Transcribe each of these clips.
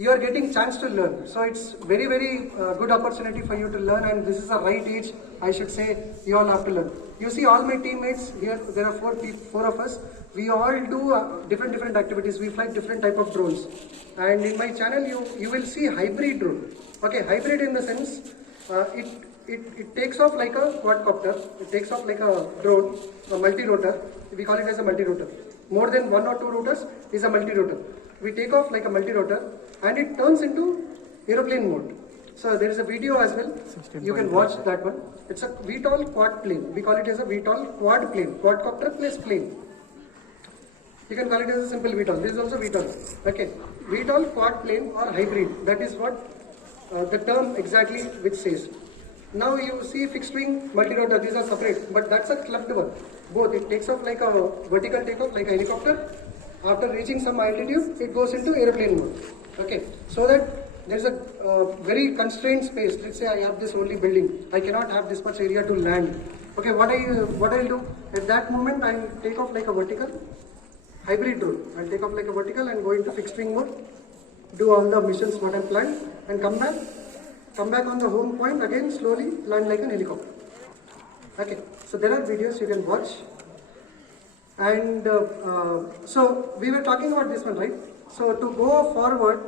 you are getting chance to learn. So it's very, very good opportunity for you to learn, and this is the right age, I should say, you all have to learn. You see all my teammates here, there are four of us. We all do different activities. We fly different type of drones. And in my channel, you will see hybrid drone. Okay, hybrid in the sense, it takes off like a quadcopter. It takes off like a drone, a multi-rotor. We call it as a multi-rotor. More than one or two rotors is a multi-rotor. We take off like a multi-rotor and it turns into aeroplane mode. So there is a video as well. You can watch that one. It's a VTOL quad plane. We call it as a VTOL quad plane. Quadcopter plus plane. You can call it as a simple VTOL. This is also VTOL. Okay. VTOL quad plane or hybrid. That is what the term exactly which says. Now you see fixed wing, multi-rotor. These are separate, but that's a clubbed one. Both. It takes off like a vertical takeoff, like a helicopter. After reaching some altitude, it goes into airplane mode. Okay, so that there's a very constrained space. Let's say I have this only building. I cannot have this much area to land. Okay, what I'll do at that moment, I'll take off like a vertical hybrid drone. I'll take off like a vertical and go into fixed wing mode. Do all the missions what I planned and come back. Come back on the home point again. Slowly land like an helicopter. Okay, so there are videos you can watch. And so we were talking about this one, right? So to go forward,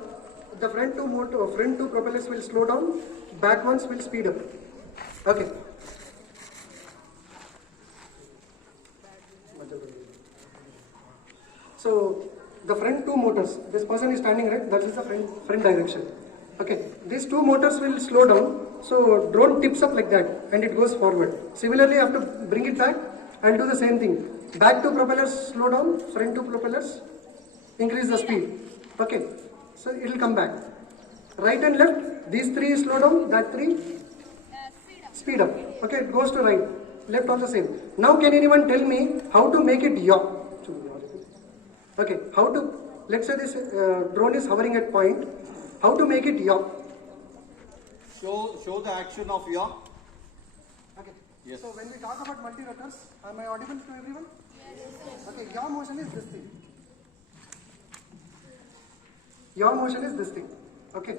the front two propellers will slow down, back ones will speed up. Okay. So the front two motors, this person is standing right, that is the front direction. Okay, these two motors will slow down, so drone tips up like that and it goes forward. Similarly, I have to bring it back and do the same thing. Back two propellers slow down, front two propellers increase the speed. Okay, so it will come back. Right and left, these three slow down, that three speed up. Okay, it goes to right, left also same. Now can anyone tell me how to make it yaw? Okay, how to, let's say this drone is hovering at point, how to make it yaw? Show the action of yaw. Okay. Yes. So when we talk about multi-rotors, am I audible to everyone? Yes. Okay, yaw motion is this thing. Yaw motion is this thing. Okay.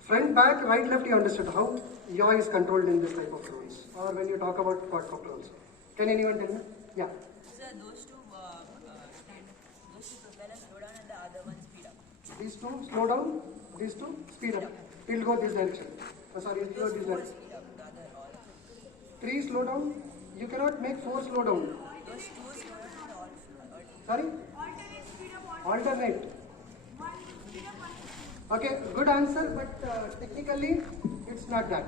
Front, back, right, left, you understood how yaw is controlled in this type of drones. Or when you talk about quadcopter also. Can anyone tell me? Yeah. Sir, those two propellers slow down and the other one speed up. These two slow down, these two speed up. It will go this direction. Sorry, it will go this direction. Three slow down. You cannot make four slow down. Those two slow down and all slow down. Sorry? Alternate speed up, Alternate. one speed up, one. Okay, good answer, but technically it's not that.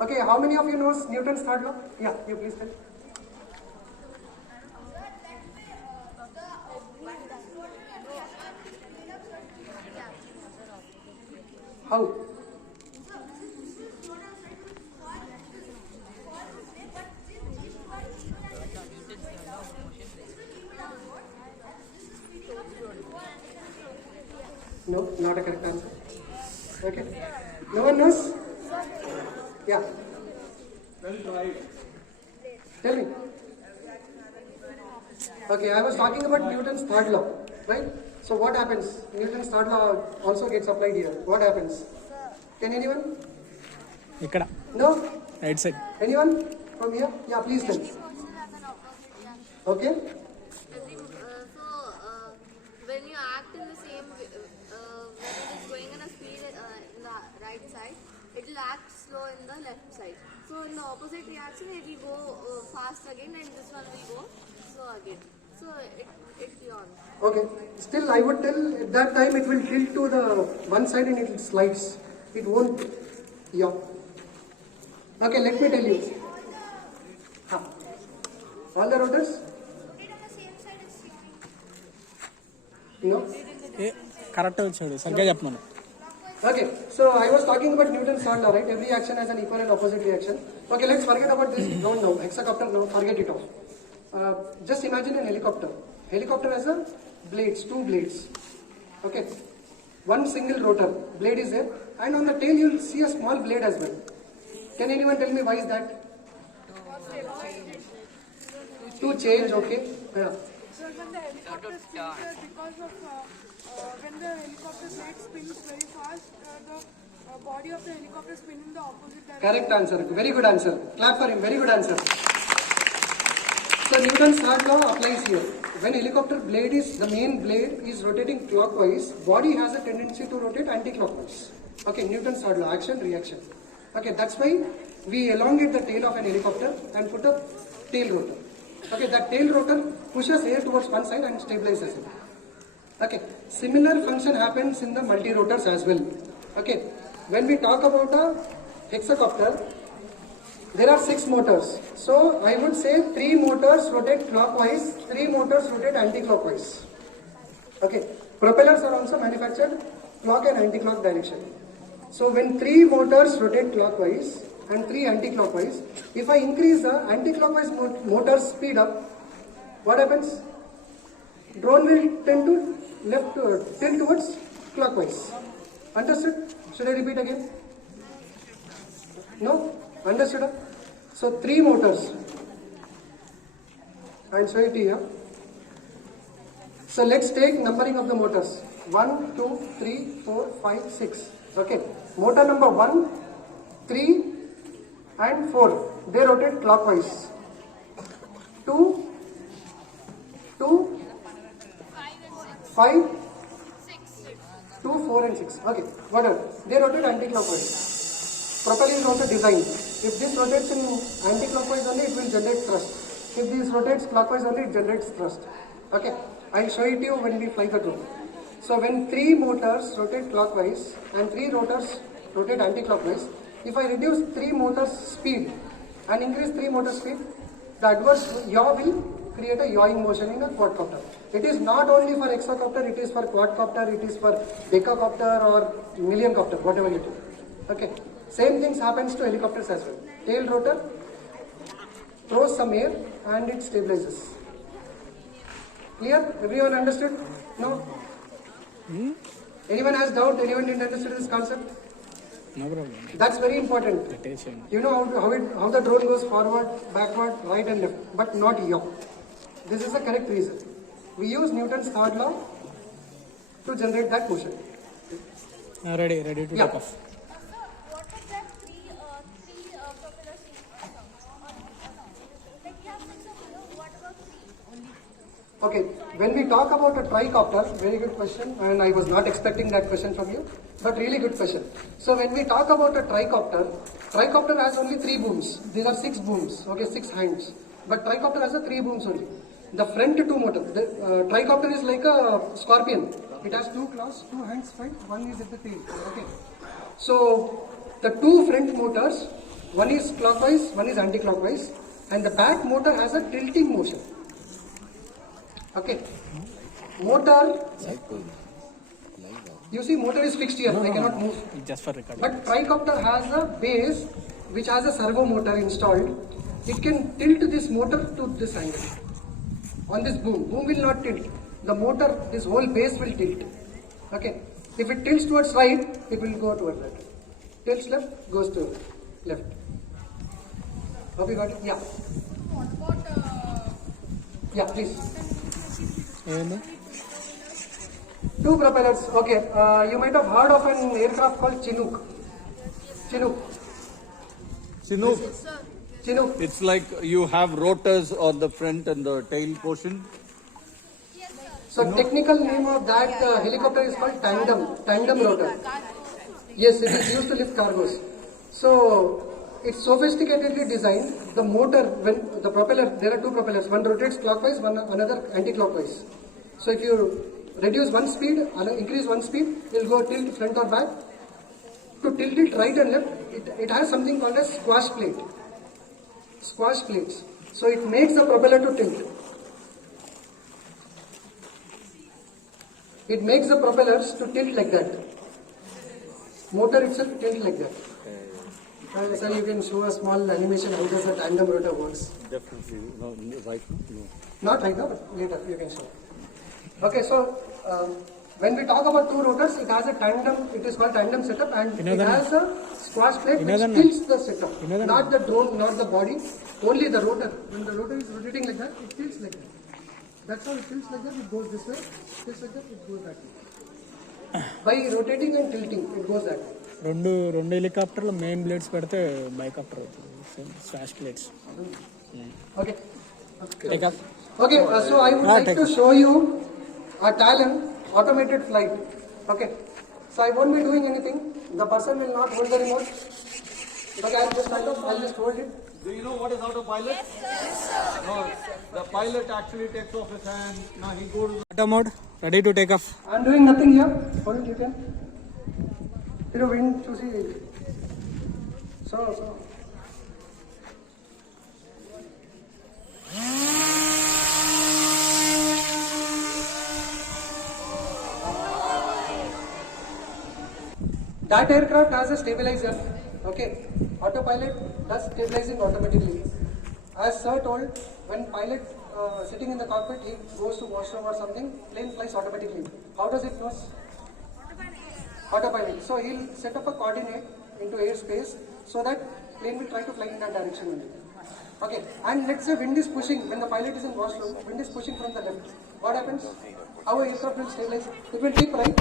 Okay, how many of you knows Newton's third law? Yeah, you please tell. How? No, not a correct answer. Okay. No one knows? Yeah. Well tried. Tell me. Okay, I was talking about Newton's third law, right? So what happens? Newton's third law also gets applied here. What happens? Can anyone? ఇక్కడ No? Right side Anyone from here? Yeah, please tell. Okay. When you act in the same way, when it is going in a speed in the right side, it will act slow in the left side. So in the opposite reaction, it will go fast again, and this one will go slow again. So it yawns. Okay. Still, I would tell at that time it will tilt to the one side and it slides. It won't. Yeah. Okay, let me tell you. Huh. All the rotors? Rotate on the same side as steering. No. A correct వచ్చాడు సరిగ్గా చెప్పమను. Okay, so I was talking about Newton's third law, right? Every action has an equal and opposite reaction. Okay, let's forget about this drone now. Hexacopter now, forget it off. Just imagine an helicopter. Helicopter has a blades, two blades. Okay, one single rotor blade is there, and on the tail you will see a small blade as well. Can anyone tell me why is that? To change, okay? Yeah. So when the helicopter speeds, because of when the helicopter spins very fast. The body of the helicopter spins in the opposite direction. Correct answer. Very good answer. Clap for him. Very good answer. So Newton's third law applies here. When helicopter blade is, the main blade is rotating clockwise, body has a tendency to rotate anti-clockwise. Okay, Newton's third law, action, reaction. Okay, that's why we elongate the tail of an helicopter and put a tail rotor. Okay, that tail rotor pushes air towards one side and stabilizes it. Okay, similar function happens in the multi-rotors as well. Okay, when we talk about a hexacopter, there are 6 motors. So I would say 3 motors rotate clockwise, 3 motors rotate anti-clockwise. Okay, propellers are also manufactured clock and anti-clock direction. So when 3 motors rotate clockwise and 3 anti-clockwise, if I increase the anti-clockwise motor speed up, what happens? Drone will tend to tilt towards clockwise. Understood? Should I repeat again? No? Understood? So 3 motors. I'll show it here. So let's take numbering of the motors. 1, 2, 3, 4, 5, 6. Okay. Motor number 1, 3 and 4. They rotate clockwise. 2, 5, 2, 4 and 6. Okay. Whatever. They rotate anti-clockwise. Propeller is also designed. If this rotates in anti-clockwise only, it will generate thrust. If this rotates clockwise only, it generates thrust. Okay. I'll show it to you when we fly the drone. So when 3 motors rotate clockwise and 3 rotors rotate anti-clockwise, if I reduce 3 motors speed and increase 3 motors speed, the adverse yaw will create a yawing motion in a quadcopter. It is not only for hexacopter, it is for quadcopter, it is for decacopter or millioncopter, whatever you do. Okay. Same things happens to helicopters as well. Tail rotor throws some air and it stabilizes. Clear? Everyone understood? No? Anyone has doubt? Anyone didn't understand this concept? No problem. That's very important. Attention. You know how the drone goes forward, backward, right and left, but not yaw. This is the correct reason. We use Newton's third law to generate that motion. Ready to Yeah. take off. What was that three propellers like you have 6 of them, what about 3? Okay, when we talk about a tricopter, very good question, and I was not expecting that question from you, but really good question. So when we talk about a tricopter has only 3 booms. These are 6 booms, okay, 6 hands. But tricopter has a 3 booms only. The front 2 motors. The tricopter is like a scorpion. It has 2 claws, 2 hands front, one is at the tail. Okay. So the 2 front motors, one is clockwise, one is anti-clockwise, and the back motor has a tilting motion. Okay. Motor, you see motor is fixed here, they cannot move. Just for recording. But tricopter has a base which has a servo motor installed. It can tilt this motor to this angle. On this boom will not tilt. The motor, this whole base will tilt. Okay. If it tilts towards right, it will go towards right. Tilts left, goes to left. Hope you got it? Yeah. What about Yeah, please. ఏమైంది 2 propellers. Okay. You might have heard of an aircraft called Chinook. Chinook. Chinook, Chinook. it's like you have rotors on the front and the tail portion. So technical name of that helicopter is called tandem rotor. Yes, it is used to lift cargoes. So it's sophisticatedly designed. The motor, when the propeller, there are 2 propellers. One rotates clockwise, another anti-clockwise. So if you reduce one speed, increase one speed, it will go tilt front or back. To tilt it right and left, it has something called as squash plate. Squash plates. So it makes the propeller to tilt. It makes the propellers to tilt like that. Motor itself tilt like that. Sir, you can show a small animation how does a tandem rotor works. Definitely, no, right now, no. Not right now, but later you can show. Okay, so when we talk about 2 rotors, it has a tandem. It is called tandem setup, and it has a squash plate which tilts the setup. Not the drone, not the body, only the rotor. When the rotor is rotating like that, it tilts like that. That's how it tilts like that. It goes this way. Tilts like that. It goes that way. By rotating and tilting, it goes that way. రెండు హెలికాప్టర్లు main blades పెడితే bicopter అవుతుంది swash plates. Okay. Take off. Okay, so I would like take to show you a Talon automated flight. Okay, so I won't be doing anything. The person will not hold the remote. Okay, I'll just hold it. Do you know what is autopilot? Yes, sir. No, the pilot actually takes off his hand. Now he goes. Auto mode ready to take off. I'm doing nothing here. Hold it, you can. Wind to see. So. That aircraft has a stabilizer. Okay, autopilot does stabilizing automatically. As sir told, when pilot sitting in the cockpit, he goes to washroom or something, plane flies automatically. How does it know? Autopilot. So he'll set up a coordinate into airspace so that plane will try to fly in that direction only. Okay, and let's say wind is pushing, when the pilot is in washroom, wind is pushing from the left. What happens? Our aircraft will stabilize. It will tip right.